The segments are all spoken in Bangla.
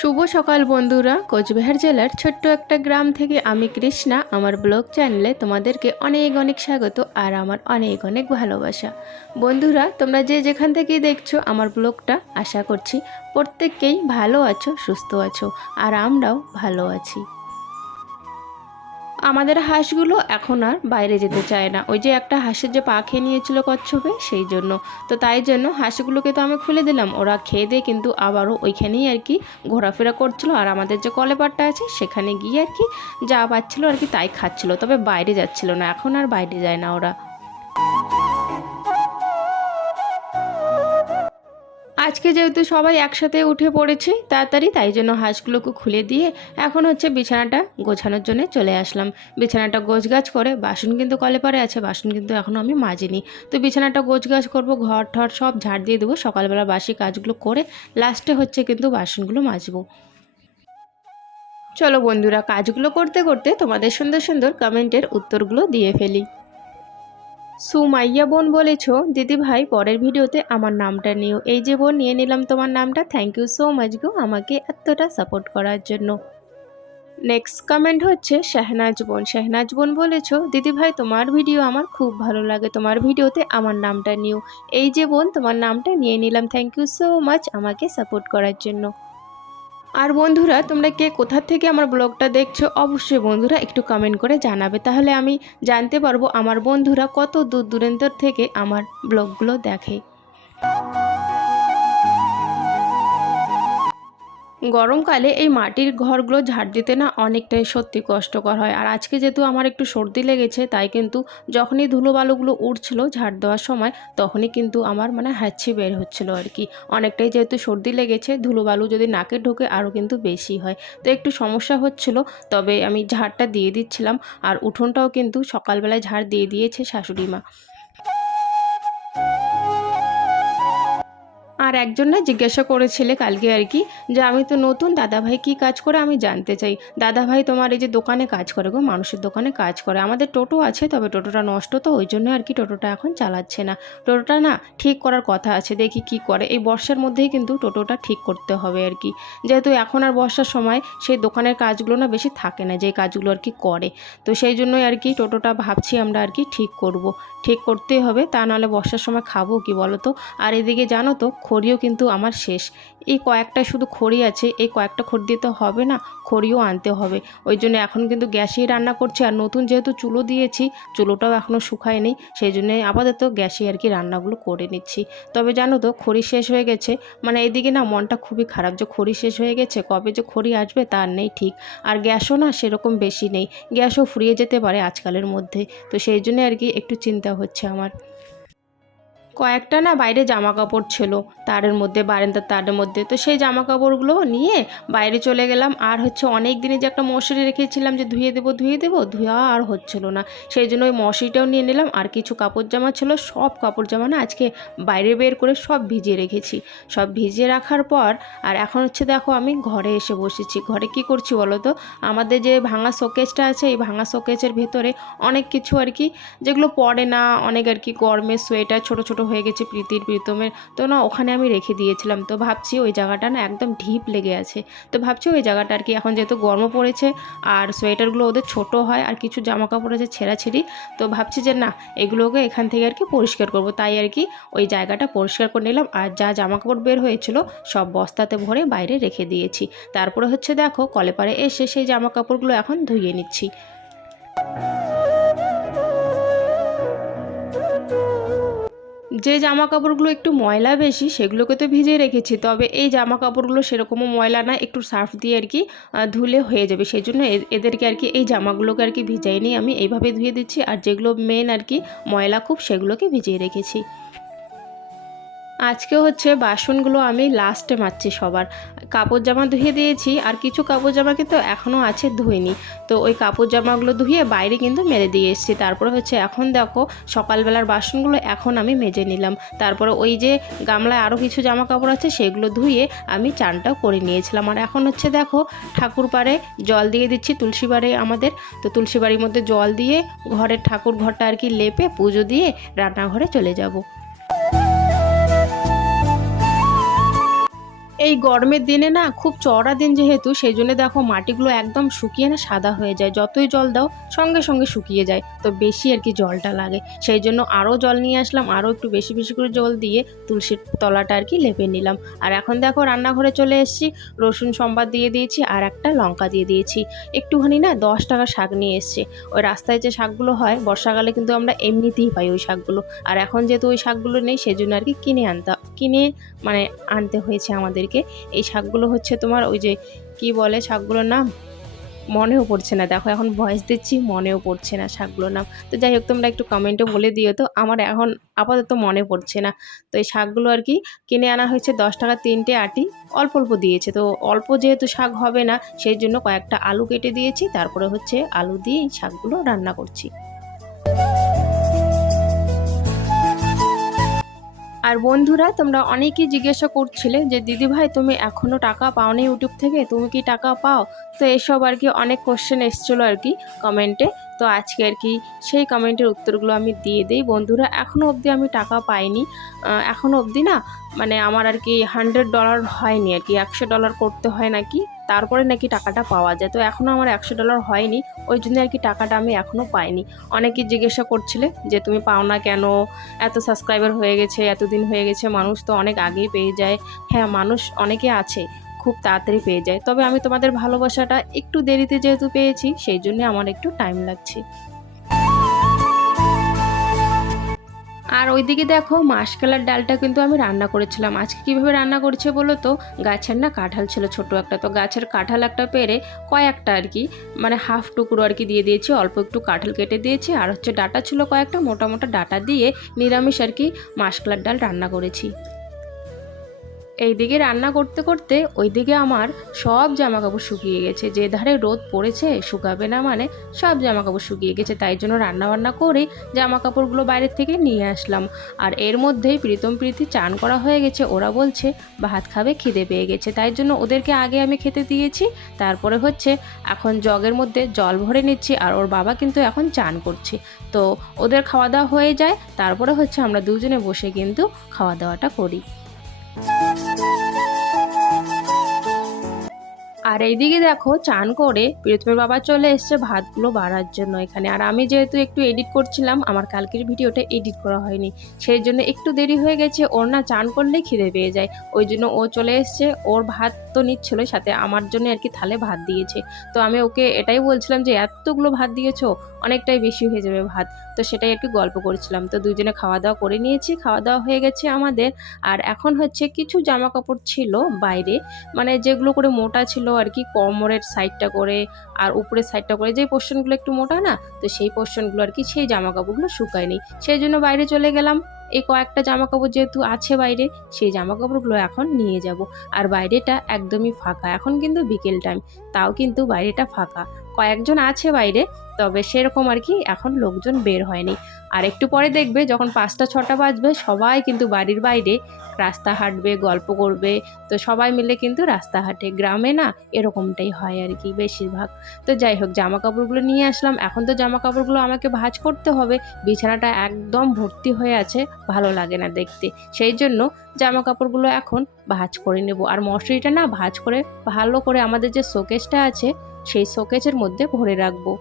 শুভ সকাল বন্ধুরা। কোচবিহার জেলার ছোট্ট একটা গ্রাম থেকে আমি কৃষ্ণা। আমার ব্লগ চ্যানেলে তোমাদেরকে অনেক অনেক স্বাগত আর আমার অনেক অনেক ভালোবাসা। বন্ধুরা, তোমরা যে যেখান থেকেই দেখছ আমার ব্লগটা, আশা করছি প্রত্যেককেই ভালো আছো, সুস্থ আছো, আর আমরাও ভালো আছি। আমাদের হাঁসগুলো এখন আর বাইরে যেতে চায় না। ওই যে একটা হাঁসের যে পা খেয়ে নিয়েছিল কচ্ছপে, সেই জন্য। তো তাই জন্য হাঁসগুলোকে তো আমি খুলে দিলাম। ওরা খেয়ে দিয়ে কিন্তু আবারও ওইখানেই আর কি ঘোরাফেরা করছিল। আর আমাদের যে কলেপাটটা আছে, সেখানে গিয়ে আর কি যা পাচ্ছিলো আর কি তাই খাচ্ছিলো। তবে বাইরে যাচ্ছিল না। এখন আর বাইরে যায় না ওরা। আজকে যেহেতু সবাই একসাথে উঠে পড়েছে তাড়াতাড়ি, তাই জন্য হাঁসগুলোকে খুলে দিয়ে এখন হচ্ছে বিছানাটা গোছানোর জন্য চলে আসলাম। বিছানাটা গোছগাছ করে, বাসন কিন্তু কলে পারে আছে, বাসন কিন্তু এখনও আমি মাজিনি। তো বিছানাটা গোছগাছ করব, ঘর ঠর সব ঝাড় দিয়ে দেবো, সকালবেলা বাসি কাজগুলো করে লাস্টে হচ্ছে কিন্তু বাসনগুলো মাজবো। চলো বন্ধুরা, কাজগুলো করতে করতে তোমাদের সুন্দর সুন্দর কমেন্টের উত্তরগুলো দিয়ে ফেলি। সুমাইয়া বোন বলেছ দিদি ভাই পরের ভিডিওতে আমার নামটা নিও। এই যে বোন, নিয়ে নিলাম তোমার নামটা। থ্যাংক ইউ সো মাচ গো, আমাকে এতটা সাপোর্ট করার জন্য। নেক্সট কমেন্ট হচ্ছে শাহনাজ বোন। শাহনাজ বোন বলেছ দিদি ভাই তোমার ভিডিও আমার খুব ভালো লাগে। তোমার ভিডিওতে আমার নামটা নিও। এই যে বোন, তোমার নামটা নিয়ে নিলাম। থ্যাংক ইউ সো মাচ আমাকে সাপোর্ট করার জন্য। আর বন্ধুরা, তোমরা কে কোথার থেকে আমার ব্লগটা দেখছ, অবশ্যই বন্ধুরা একটু কমেন্ট করে জানাবে। তাহলে আমি জানতে পারব আমার বন্ধুরা কত দূর দূরান্তর থেকে আমার ব্লগগুলো দেখে। গরমকালে এই মাটির ঘরগুলো ঝাড় দিতে না অনেকটাই সত্যি কষ্টকর হয়। আর আজকে যেহেতু আমার একটু সর্দি লেগেছে, তাই কিন্তু যখনই ধুলো বালুগুলো উঠছিল ঝাড় দেওয়ার সময়, তখনই কিন্তু আমার মানে হাঁচি বের হচ্ছিল আর কি। অনেকটাই যেহেতু সর্দি লেগেছে ধুলো বালু যদি নাকে ঢোকে আরও কিন্তু বেশি হয়। তো একটু সমস্যা হচ্ছিল, তবে আমি ঝাড়টা দিয়ে দিচ্ছিলাম, আর উঠোনটাও কিন্তু সকালবেলায় ঝাড় দিয়ে দিয়েছে শাশুড়ি মা। আর একজন না জিজ্ঞাসা করেছিলে কালকে আর কি যে আমি তো নতুন, দাদাভাই কি কাজ করে আমি জানতে চাই। দাদাভাই তোমার এই যে দোকানে কাজ করে গো, মানুষের দোকানে কাজ করে। আমাদের টোটো আছে তবে টোটোটা নষ্ট তো, ওই জন্য আর কি টোটোটা এখন চালাচ্ছে না। টোটোটা না ঠিক করার কথা আছে, দেখি কি করে। এই বর্ষার মধ্যেই কিন্তু টোটোটা ঠিক করতে হবে আর কি। যেহেতু এখন আর বর্ষার সময় সেই দোকানের কাজগুলো না বেশি থাকে না, যে কাজগুলো আর কি করে। তো সেই জন্যই আর কি টোটোটা ভাবছি আমরা আর কি ঠিক করব। ঠিক করতেই হবে, তা নাহলে বর্ষার সময় খাব কি বলো তো? আর এদিকে জানো তো খড়িও কিন্তু আমার শেষ। এই কয়েকটা শুধু খড়ি আছে, এই কয়েকটা খড়ি দিয়ে তো হবে না, খড়িও আনতে হবে। ওই জন্য এখন কিন্তু গ্যাসেই রান্না করছি, আর নতুন যেহেতু চুলো দিয়েছি, চুলোটাও এখনও শুকায়নি সেই জন্য আপাতত গ্যাসে আর কি রান্নাগুলো করে নিচ্ছি। তবে জানো তো, খড়ি শেষ হয়ে গেছে। মানে এদিকে না, মনটা খুবই খারাপ যে খড়ি শেষ হয়ে গেছে, কবে যে খড়ি আসবে তার নেই ঠিক। আর গ্যাসও না সেরকম বেশি নেই, গ্যাসও ফুরিয়ে যেতে পারে আজকালের মধ্যে। তো সেই জন্য আর কি একটু চিন্তা হচ্ছে আমার। কয়েকটা না বাইরে জামা কাপড় ছিল। তারের মধ্যে, বারান্দার তারের মধ্যে। তো সেই জামা কাপড়গুলো নিয়ে বাইরে চলে গেলাম। আর হচ্ছে অনেক দিনে যে একটা মশারি রেখেছিলাম যে ধুয়ে দেবো ধুয়ে দেবো, ধুয়া আর হচ্ছিল না। সেই জন্য ওই মশারিটাও নিয়ে নিলাম। আর কিছু কাপড় জামা ছিল। সব কাপড় জামা না আজকে বাইরে বের করে সব ভিজিয়ে রেখেছি। সব ভিজিয়ে রাখার পর, আর এখন হচ্ছে দেখো আমি ঘরে এসে বসেছি। ঘরে কি করছি বলো তো? আমাদের যে ভাঙা শোকেসটা আছে, এই ভাঙা শোকেসের ভেতরে অনেক কিছু আর কি যেগুলো পড়ে না। অনেক আর কি গরমের সোয়েটার, ছোট ছোট হয়ে গেছে প্রীতির প্রীতমের। তো না, ওখানে আমি রেখে দিয়েছিলাম। তো ভাবছি ওই জায়গাটা না একদম ঢিপ লেগে আছে। তো ভাবছি ওই জায়গাটা আর কি, এখন যেহেতু গরম পড়েছে আর সোয়েটারগুলো ওদের ছোট হয় আর কিছু জামা কাপড় আছে ছেঁড়াছিড়ি, তো ভাবছি যে না, এগুলোকে এখান থেকে আর কি পরিষ্কার করব। তাই আর কি ওই জায়গাটা পরিষ্কার করে নিলাম আর যা জামা কাপড় বের হয়েছিল সব বস্তাতে ভরে বাইরে রেখে দিয়েছি। তারপরে হচ্ছে দেখো কলেপারে এসে সেই জামা কাপড়গুলো এখন ধুয়ে নিচ্ছি। যে জামা কাপড়গুলো একটু ময়লা বেশি, সেগুলোকে তো ভিজিয়ে রেখেছি। তবে এই জামা কাপড়গুলো সেরকমও ময়লা না, একটু সার্ফ দিয়ে আর কি ধুলে হয়ে যাবে। সেই জন্য এদেরকে আর কি, এই জামাগুলোকে আর কি ভিজাই নিয়ে আমি। এইভাবে ধুয়ে দিচ্ছি। আর যেগুলো মেন আর কি ময়লা খুব, সেগুলোকে ভিজিয়ে রেখেছি। আজকে হচ্ছে বাসনগুলো আমি লাস্টে মারছি সবার। কাপড় জামা ধুয়ে দিয়েছি, আর কিছু কাপড় জামা কিন্তু এখনও আছে ধুইনি। তো ওই কাপড় জামাগুলো ধুয়ে বাইরে কিন্তু মেরে দিয়ে এসেছি। তারপরে হচ্ছে এখন দেখো, সকালবেলার বাসনগুলো এখন আমি মেজে নিলাম। তারপরে ওই যে গামলায় আরও কিছু জামা কাপড় আছে, সেগুলো ধুয়ে আমি চানটাও করে নিয়েছিলাম। আর এখন হচ্ছে দেখো, ঠাকুর পাড়ে জল দিয়ে দিচ্ছি, তুলসী বাড়ি আমাদের। তো তুলসী বাড়ির মধ্যে জল দিয়ে ঘরের ঠাকুর ঘরটা আর কি লেপে পুজো দিয়ে রান্নাঘরে চলে যাব। এই গরমের দিনে না খুব চড়া দিন যেহেতু সেই জন্য দেখো মাটিগুলো একদম শুকিয়ে না সাদা হয়ে যায়। যতই জল দাও, সঙ্গে সঙ্গে শুকিয়ে যায়। তো বেশি আর কি জলটা লাগে। সেই জন্য আরও জল নিয়ে আসলাম, আরও একটু বেশি বেশি করে জল দিয়ে তুলসীর তলাটা আর কি লেপে নিলাম। আর এখন দেখো রান্নাঘরে চলে এসেছি, রসুন সম্বাদ দিয়ে দিয়েছি আর একটা লঙ্কা দিয়ে দিয়েছি। একটুখানি না দশ টাকা শাক নিয়ে এসছে। ওই রাস্তায় যে শাকগুলো হয়, বর্ষাকালে কিন্তু আমরা এমনিতেই পাই ওই শাকগুলো। আর এখন যেহেতু ওই শাকগুলো নেই সেই জন্য আর কি কিনে আনতে কিনে মানে আনতে হয়েছে আমাদেরকে। এই শাকগুলো হচ্ছে তোমার ওই যে কি বলে শাকগুলোর নাম? মনেও পড়ছে না। দেখো এখন ভয়েস দিচ্ছি, মনেও পড়ছে না শাকগুলোর নাম। তো যাই হোক, তোমরা একটু কমেন্টে বলে দিও তো। আমার এখন আপাতত মনে পড়ছে না। তো এই শাকগুলো আর কি কিনে আনা হয়েছে দশ টাকা তিনটে আটি। অল্প অল্প দিয়েছে। তো অল্প যেহেতু শাক হবে না, সেই জন্য কয়েকটা আলু কেটে দিয়েছি। তারপরে হচ্ছে আলু দিয়ে এই শাকগুলো রান্না করছি। আর বন্ধুরা, তোমরা অনেকেই জিজ্ঞাসা করছিলে যে দিদি ভাই তুমি এখনও টাকা পাও পাওনি ইউটিউব থেকে? তুমি কি টাকা পাও? তো এসব আর কি অনেক কোশ্চেন এসছিলো আর কি কমেন্টে তো আজকে আর কি সেই কমেন্টের উত্তরগুলো আমি দিয়ে দিই। বন্ধুরা এখনও অবধি আমি টাকা পাইনি। এখনও অবধি না মানে আমার আর কি হান্ড্রেড ডলার হয়নি আর কি। একশো ডলার করতে হয় নাকি? তারপরে নাকি টাকাটা পাওয়া যায়। তো এখনও আমার একশো ডলার হয়নি, ওই জন্য আর কি টাকাটা আমি এখনও পাইনি। অনেকে জিজ্ঞাসা করছিলে যে, তুমি পাও না কেন? এত সাবস্ক্রাইবার হয়ে গেছে, এতদিন হয়ে গেছে, মানুষ তো অনেক আগেই পেয়ে যায়। হ্যাঁ মানুষ অনেকে আছে, খুব তাড়াতাড়ি পেয়ে যায়। তবে আমি তোমাদের ভালোবাসাটা একটু দেরিতে যেহেতু পেয়েছি, সেই জন্য আমার একটু টাইম লাগছে। আর ওইদিকে দেখো মাসকালার ডালটা কিন্তু আমি রান্না করেছিলাম। আজকে কীভাবে রান্না করছে বলো তো? গাছের না কাঁঠাল ছিল ছোট একটা, তো গাছের কাঁঠাল একটা পেরে কয়েকটা আর কি মানে হাফ টুকরো আর কি দিয়ে দিয়েছি। অল্প একটু কাঁঠাল কেটে দিয়েছি আর হচ্ছে ডাটা ছিল কয়েকটা, মোটা মোটা ডাটা দিয়ে নিরামিষ আর কি মাসকালার ডাল রান্না করেছি। এইদিকে রান্না করতে করতে ওইদিকে আমার সব জামা কাপড় শুকিয়ে গেছে। যে ধারে রোদ পড়েছে, শুকাবে না মানে সব জামা কাপড় শুকিয়ে গেছে। তাই জন্য রান্না বান্না করে জামা কাপড়গুলো বাইরের থেকে নিয়ে আসলাম। আর এর মধ্যেই প্রীতম প্রীতি চান করা হয়ে গেছে। ওরা বলছে, ভাত খাবে, খিদে পেয়ে গেছে। তাই জন্য ওদেরকে আগে আমি খেতে দিয়েছি। তারপরে হচ্ছে, এখন জগের মধ্যে জল ভরে নিচ্ছি আর ওর বাবা কিন্তু এখন চান করছে। তো ওদের খাওয়া দাওয়া হয়ে যায়। তারপরে হচ্ছে আমরা দুজনে বসে কিন্তু খাওয়া দাওয়াটা করি। আর এইদিকে দেখো, চান করে প্রীতমের বাবা চলে এসছে ভাতগুলো বাড়ার জন্য এখানে। আর আমি যেহেতু একটু এডিট করছিলাম, আমার কালকের ভিডিওটা এডিট করা হয়নি। সেই জন্য একটু দেরি হয়ে গেছে, ওর না চান করলেই খিদে পেয়ে যায়। ওই জন্য ও চলে এসছে, ওর ভাত তো নিচ্ছিল, সাথে আমার জন্য আর কি থালে ভাত দিয়েছে। তো আমি ওকে এটাই বলছিলাম যে, এতগুলো ভাত দিয়েছ অনেকটাই বেশি হয়ে যাবে ভাত। তো সেটাই কি গল্প করছিলাম। তো দুজনে খাওয়া দাওয়া করে নিয়েছি খাওয়া দাওয়া হয়ে গেছে আমাদের। আর এখন হচ্ছে কিছু জামা কাপড় ছিল বাইরে মানে যেগুলো করে মোটা ছিল আর কি, কোমরের সাইডটা করে আর উপরের সাইডটা করে, যে পোর্শনগুলো একটু মোটা না, তো সেই পোর্শনগুলো আর কি সেই জামা কাপড়গুলো শুকায়নি। সেই জন্য বাইরে চলে গেলাম। এই কয়েকটা জামা কাপড় যেহেতু আছে বাইরে, সেই জামা কাপড়গুলো এখন নিয়ে যাব। আর বাইরেটা একদমই ফাঁকা। এখন কিন্তু বিকেল টাইম তাও কিন্তু বাইরেটা ফাঁকা। কয়েকজন আছে বাইরে তবে সেরকম আর কি এখন লোকজন বের হয়নি। আর একটু পরে দেখবে যখন পাঁচটা, ছটা বাজবে, সবাই কিন্তু বাড়ির বাইরে রাস্তা হাঁটবে, গল্প করবে। তো সবাই মিলে কিন্তু রাস্তা হাঁটে। গ্রামে না এরকমটাই হয় আর কি বেশিরভাগ। তো যাই হোক জামা কাপড়গুলো নিয়ে আসলাম। এখন তো জামা কাপড়গুলো আমাকে ভাজ করতে হবে। বিছানাটা একদম ভর্তি হয়ে আছে, ভালো লাগে না দেখতে। সেই জন্য জামা কাপড়গুলো এখন ভাজ করে নেব। আর মশারিটা না ভাজ করে, ভালো করে আমাদের যে শোকেসটা আছে, সেই শোকেসের মধ্যে ভরে রাখব।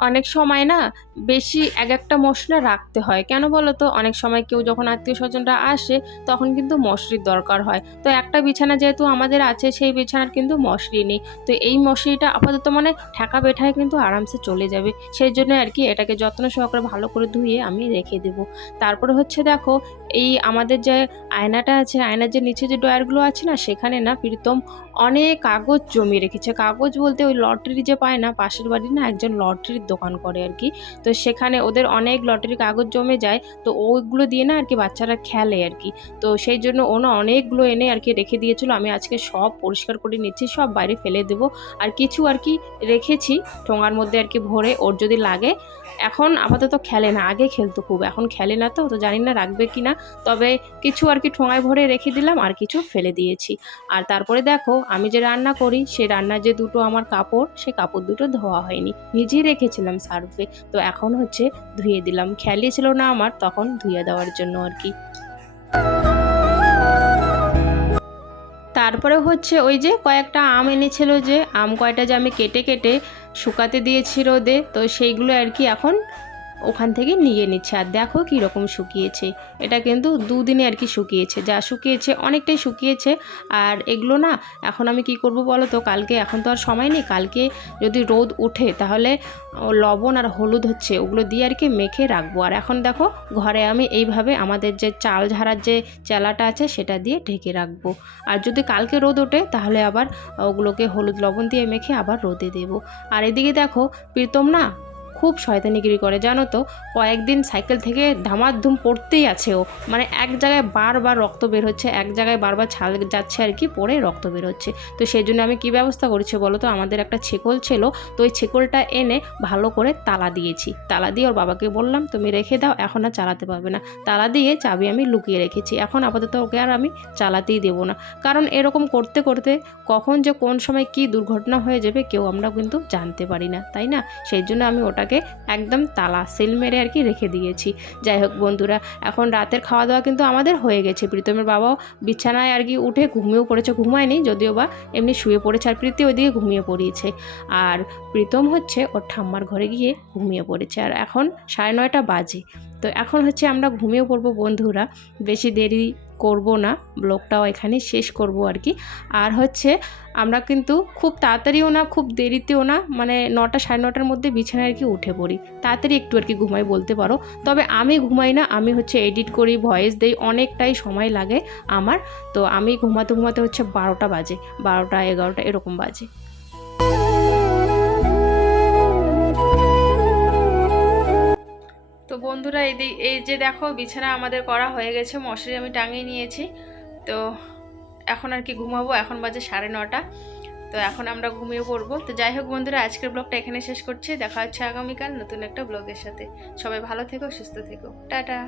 অনেক সময় না বেশি এক একটা মশলা রাখতে হয়। কেন বলো তো অনেক সময় কেউ যখন আত্মীয় স্বজনরা আসে, তখন কিন্তু মশরির দরকার হয়। তো একটা বিছানা যেহেতু আমাদের আছে, সেই বিছানার কিন্তু মশরি নেই। তো এই মশরিটা আপাতত মানে ঠেকা বেঠায় কিন্তু আরামসে চলে যাবে। সেই জন্য আর কি এটাকে যত্ন সহকারে ভালো করে ধুয়ে আমি রেখে দেবো। তারপরে হচ্ছে দেখো, এই আমাদের যে আয়নাটা আছে, আয়নার যে নিচে যে ডয়ারগুলো আছে না, সেখানে না প্রীতম অনেক কাগজ জমিয়ে রেখেছে। কাগজ বলতে ওই লটারি যে পায় না, পাশের বাড়ি না একজন লটারির দোকান করে আর কি। তো সেখানে ওদের অনেক লটারির কাগজ জমে যায়, তো ওইগুলো দিয়ে না আর কি বাচ্চারা খেলে আর কি তো সেই জন্য ও না অনেকগুলো এনে আর কি রেখে দিয়েছিল, আমি আজকে সব পরিষ্কার করে নিচ্ছি, সব বাইরে ফেলে দেবো। আর কিছু আর কি রেখেছি ঠোঙার মধ্যে আর কি ভরে, ওর যদি লাগে। এখন আপাতত খেলে না, আগে খেলতো খুব, এখন খেলে না তো তো জানি না রাখবে কি না। তবে কিছু আর কি ঠোঙায় ভরে রেখে দিলাম, আর কিছু ফেলে দিয়েছি। আর তারপরে দেখো, আমি যে রান্না করি, সে রান্নার যে দুটো আমার কাপড়, সে কাপড় দুটো ধোয়া হয়নি। ভিজিয়ে রেখেছিলাম সার্ফে। তো এখন হচ্ছে ধুয়ে দিলাম। খেয়ালই ছিল না আমার, তখন ধুয়ে দেওয়ার জন্য আর কি। তারপরে হচ্ছে ওই যে কয়েকটা আম এনেছিল যে, আম কয়টা যে আমি কেটে কেটে শুকাতে দিয়েছি রোদে, তো সেইগুলো আর কি এখন ওখান থেকে নিয়ে নিচ্ছে। আর দেখো কীরকম শুকিয়েছে। এটা কিন্তু দুদিনে আর কি শুকিয়েছে। যা শুকিয়েছে, অনেকটাই শুকিয়েছে। আর এগুলো না, এখন আমি কি করব বলো তো? কালকে, এখন তো আর সময় নেই। কালকে যদি রোদ উঠে, তাহলে লবণ আর হলুদ হচ্ছে, ওগুলো দিয়ে আর কি মেখে রাখব। আর এখন দেখো, ঘরে আমি এইভাবে আমাদের যে চাল ঝাড়ার যে চালাটা আছে, সেটা দিয়ে ঢেকে রাখব। আর যদি কালকে রোদ ওঠে, তাহলে আবার ওগুলোকে হলুদ লবণ দিয়ে মেখে আবার রোদে দেবো। আর এদিকে দেখো, প্রীতম না খুব শয়তানিগিরি করে, জানো তো? কয়েকদিন সাইকেল থেকে ধামাধুম পড়তেই আছে ও। মানে এক জায়গায় বারবার রক্ত বের হচ্ছে, এক জায়গায় বারবার ছাল যাচ্ছে আর কি পরে রক্ত বের হচ্ছে। তো সেই জন্য আমি কি ব্যবস্থা করেছি বলো তো? আমাদের একটা ছেকল ছিল, তো ওই ছেকলটা এনে ভালো করে তালা দিয়েছি। তালা দিয়ে ওর বাবাকে বললাম, তুমি রেখে দাও, এখন আর চালাতে পারবে না। তালা দিয়ে চাবি আমি লুকিয়ে রেখেছি। এখন আপাতত ওকে আর আমি চালাতেই দেবো না। কারণ এরকম করতে করতে কখন যে কোন সময় কি দুর্ঘটনা হয়ে যাবে, কেউ আমরা কিন্তু জানতে পারি না, তাই না? সেই জন্য আমি ওটাকে একদম তালা, সেল মেরে আর কি রেখে দিয়েছি। যাই হোক বন্ধুরা, এখন রাতের খাওয়া দাওয়া কিন্তু আমাদের হয়ে গেছে। প্রীতমের বাবাও বিছানায় আর কি উঠে ঘুমিয়েও পড়েছে, ঘুমায়নি, যদিও বা এমনি শুয়ে পড়েছে আর প্রীতি ওইদিকে ঘুমিয়ে পড়িয়েছে। আর প্রীতম হচ্ছে ওর ঠাম্মার ঘরে গিয়ে ঘুমিয়ে পড়েছে। আর এখন সাড়ে নয়টা বাজে। তো এখন হচ্ছে আমরা ঘুমিয়ে পড়ব বন্ধুরা, বেশি দেরি করব না, ব্লগটাও এখানে শেষ করব আর কি। আর হচ্ছে আমরা কিন্তু খুব তাড়াতাড়িও না, খুব দেরিতেও না মানে নটা সাড়ে নটার মধ্যে বিছানায় আর কি উঠে পড়ি। তাড়াতাড়ি একটু আর কি ঘুমাই বলতে পারো। তবে আমি ঘুমাই না, আমি হচ্ছে এডিট করি, ভয়েস দেই, অনেকটাই সময় লাগে আমার। তো আমি ঘুমাতে ঘুমাতে হচ্ছে বারোটা বাজে, বারোটা এগারোটা এরকম বাজে। বন্ধুরা, এই এই যে দেখো, বিছানা আমাদের করা হয়ে গেছে, মশারি আমি টাঙিয়ে নিয়েছি। তো এখন আর কি ঘুমাবো, এখন বাজে সাড়ে নটা। তো এখন আমরা ঘুমিয়ে পড়ব। তো যাই হোক বন্ধুরা, আজকের ব্লগটা এখানে শেষ করছি। দেখা হচ্ছে আগামীকাল নতুন একটা ব্লগের সাথে। সবাই ভালো থেকো, সুস্থ থেকো। টাটা!